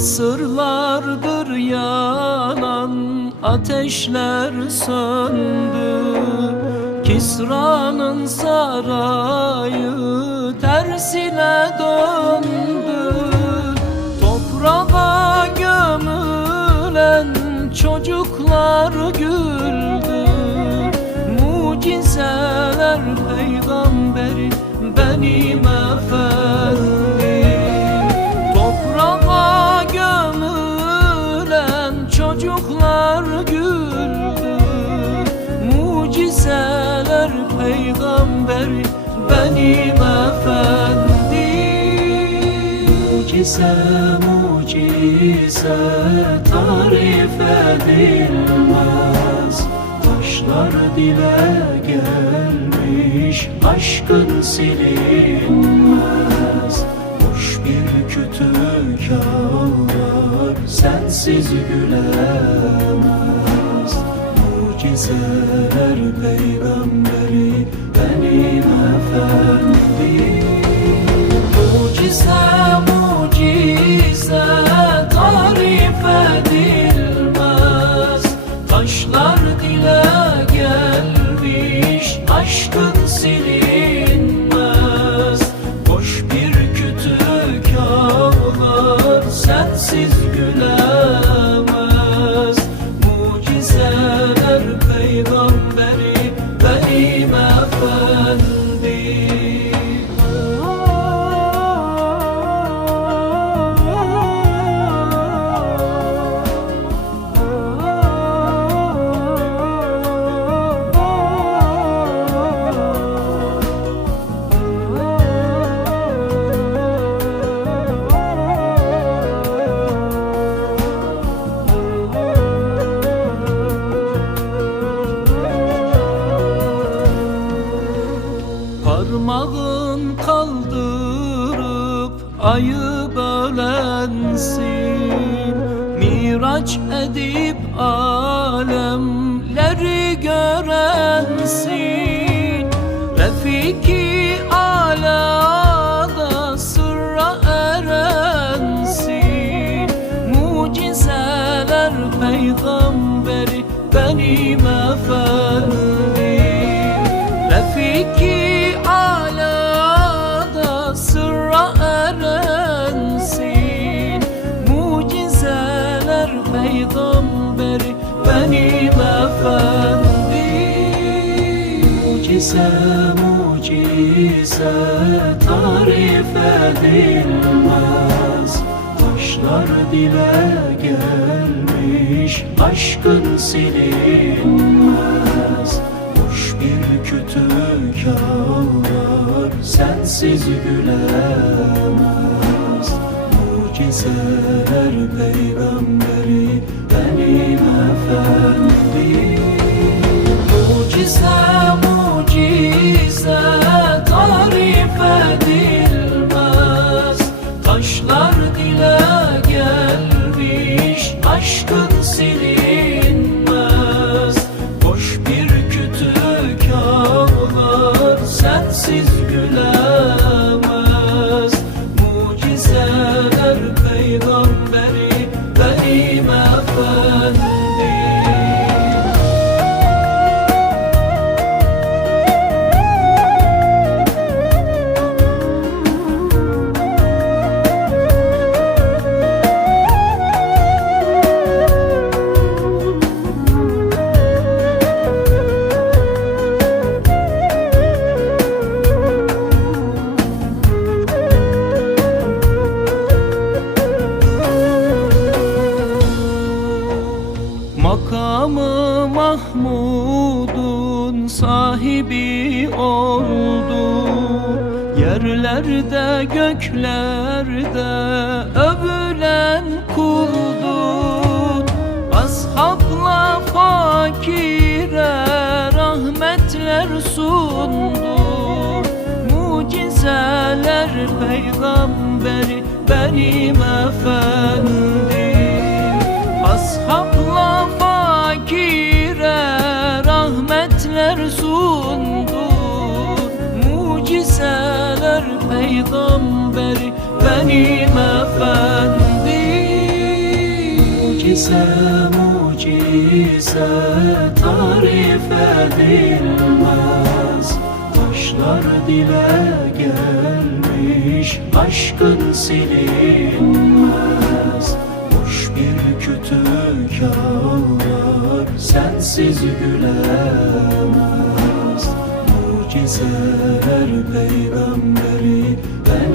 Asırlardır yanan ateşler söndü. Kisra'nın sarayı tersine döndü. Toprağa gömülen çocuklar güldü peygamberi benim efendim. Mucize mucize tarif edilmez. Taşlar dile gelmiş aşkın silinmez. Boş bir kütük ağlar sensiz gülemez Mucizeler peygamberi benim efendim. Mucize mucize tarif edilmez ayı bölensin Miraç edip alemleri görensin. Refiki alada sırra erensin. Mucizeler peygamberi benim Mucize mucize tarif edilmez. Taşlar dile gelmiş aşkın silinmez. Boş bir kütük ağlar sensiz gülemez. Mucizeler peygamberi benim efendim Mucize Taşlar Yerlerde göklerde övülen kuldun Ashabla fakire rahmetler sundu. Mucizeler peygamberi benim efendim peygamberi benim efendim. Mucize mucize tarif edilmez. Taşlar dile gelmiş aşkın silinmez. Boş bir kütük ağlar sensiz gülemez. Mucizeler peygamberi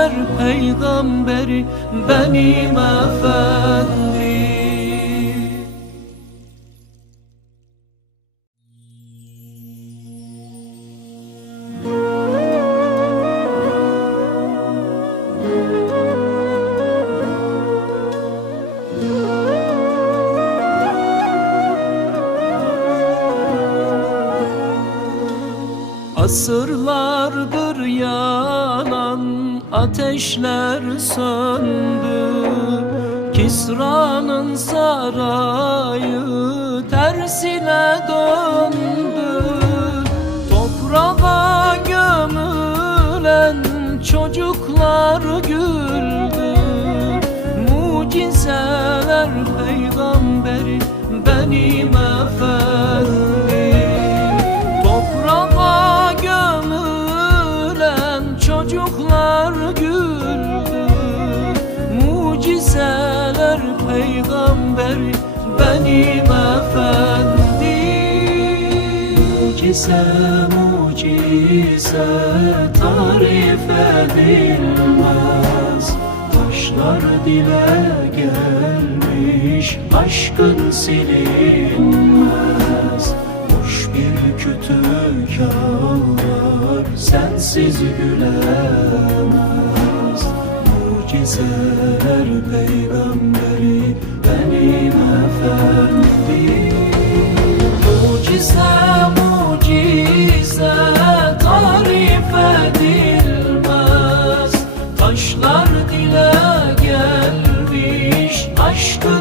Mucizeler peygamberi benim efendim. Asırlardır yanan ateşler söndü Kisra'nın sarayı tersine döndü. Toprağa gömülen çocuklar güldü. Mucizeler peygamberi benim efendim Mucize mucize tarif edilmez. Taşlar dile gelmiş aşkın silinmez. Boş bir kütük ağlar sensiz gülemez. Mucizeler peygamberi benim efendim. Mucize mucize tarif edilmez. Taşlar dile gelmiş aşkın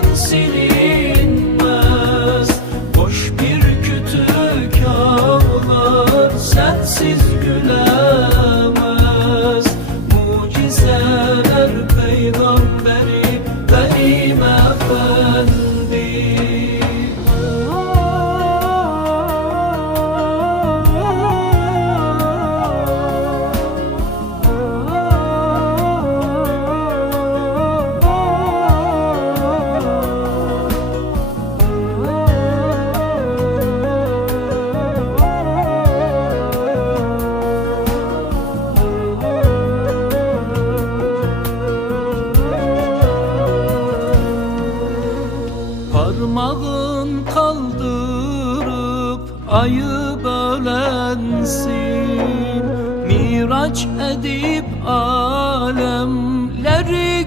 Miraç edip alemleri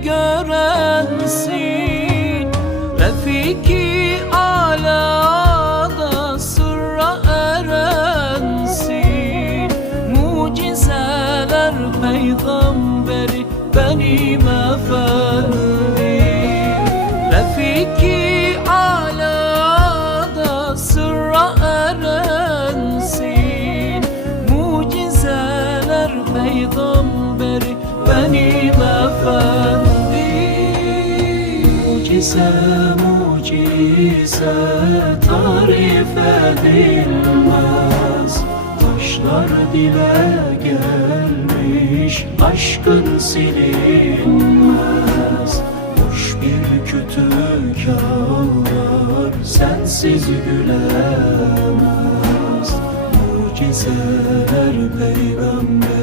görensin Mucize mucize tarif edilmez. Taşlar dile gelmiş aşkın silinmez. Boş bir kütük ağlar sensiz gülemez. Mucizeler peygamberi